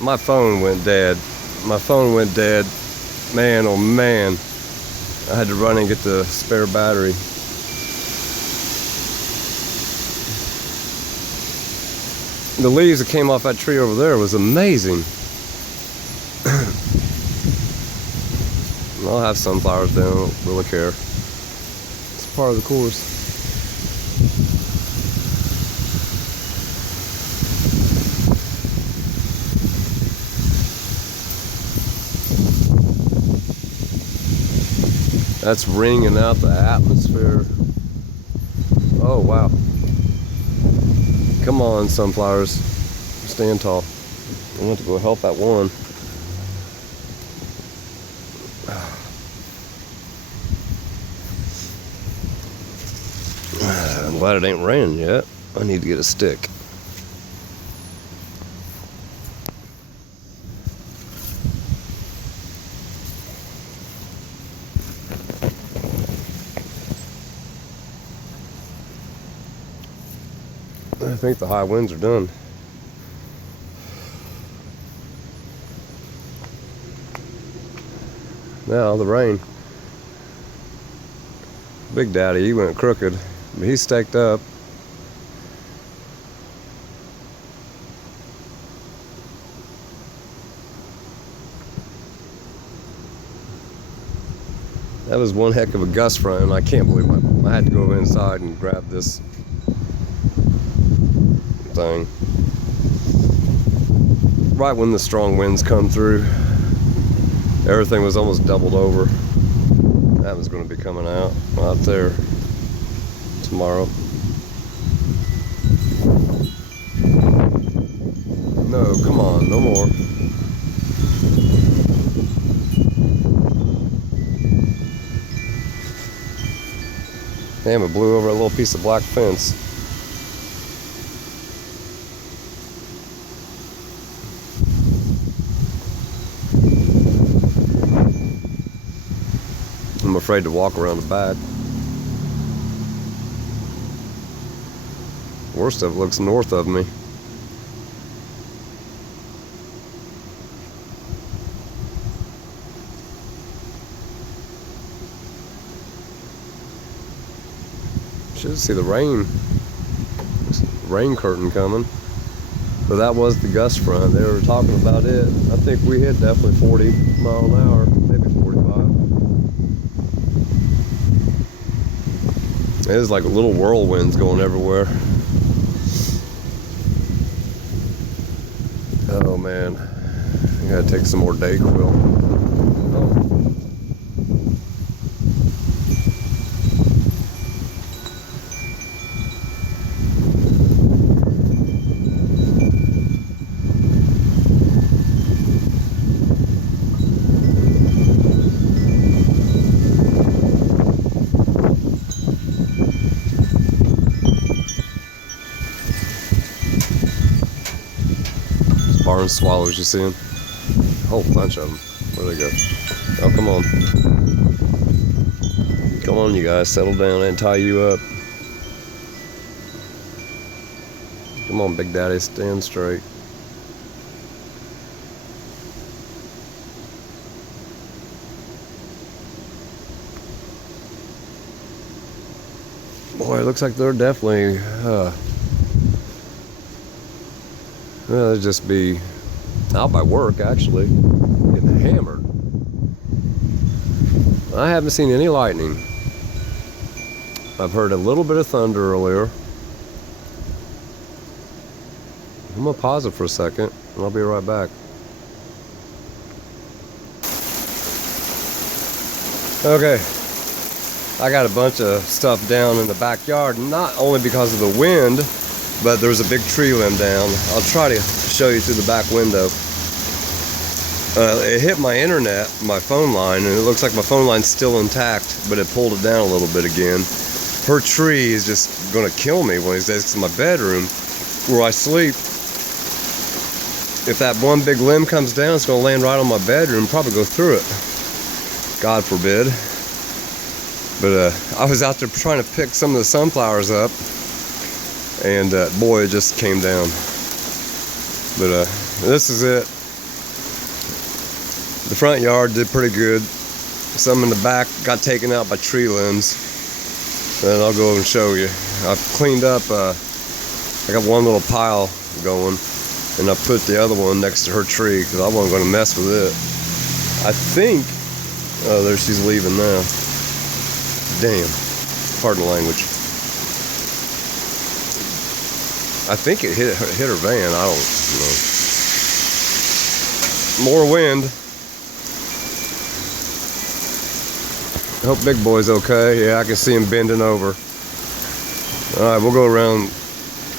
My phone went dead. My phone went dead. Man, oh man. I had to run and get the spare battery. The leaves that came off that tree over there was amazing. I'll have sunflowers down, I don't really care. It's part of the course. That's ringing out the atmosphere. Oh wow. Come on, sunflowers. Stand tall. I want to go help that one. I'm glad it ain't raining yet. I need to get a stick. I think the high winds are done. Now the rain. Big Daddy, he went crooked, but he's staked up. That was one heck of a gust front, and I can't believe I had to go inside and grab this thing. Right when the strong winds come through, everything was almost doubled over. That was going to be coming out there tomorrow. No, come on, no more. Damn, it blew over a little piece of black fence. I'm afraid to walk around the back. Worst of it looks north of me. Should see the rain curtain coming. But that was the gust front. They were talking about it. I think we hit definitely 40 mile an hour, maybe 45. It was like little whirlwinds going everywhere. Oh man, I gotta take some more Dayquil. Oh. Barn swallows, you see them? A whole bunch of them. Where'd they go? Oh, come on. Come on, you guys, settle down and tie you up. Come on, Big Daddy, stand straight. Boy, it looks like they're definitely well, they'd just be out by work, actually, getting hammered. I haven't seen any lightning. I've heard a little bit of thunder earlier. I'm gonna pause it for a second, and I'll be right back. Okay, I got a bunch of stuff down in the backyard, not only because of the wind, but there was a big tree limb down. I'll try to show you through the back window. It hit my internet, my phone line, and it looks like my phone line's still intact, but it pulled it down a little bit again. Her tree is just gonna kill me one of these days, because my bedroom, where I sleep, if that one big limb comes down, it's gonna land right on my bedroom, probably go through it. God forbid. But I was out there trying to pick some of the sunflowers up, and boy, it just came down. But this is it. The front yard did pretty good. Some in the back got taken out by tree limbs. And I'll go over and show you. I've cleaned up, I got one little pile going, and I put the other one next to her tree because I wasn't going to mess with it. I think, oh, there she's leaving now. Damn, pardon the language. I think it hit her van, I don't know. More wind. I hope Big Boy's okay. Yeah, I can see him bending over. Alright, we'll go around.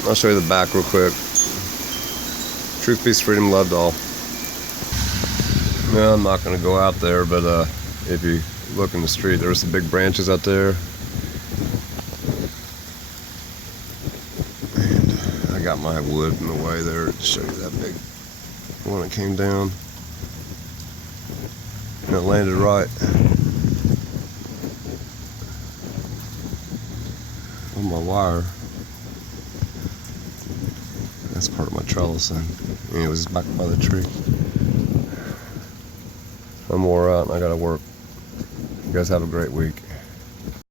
I'll show you the back real quick. Truth, peace, freedom, love to all. No, I'm not going to go out there, but if you look in the street, there's some big branches out there. And I got my wood in the way there to show you that big one that came down. And it landed right on my wire. That's part of my trellis, and it was back by the tree. I'm wore out and I gotta work. You guys have a great week.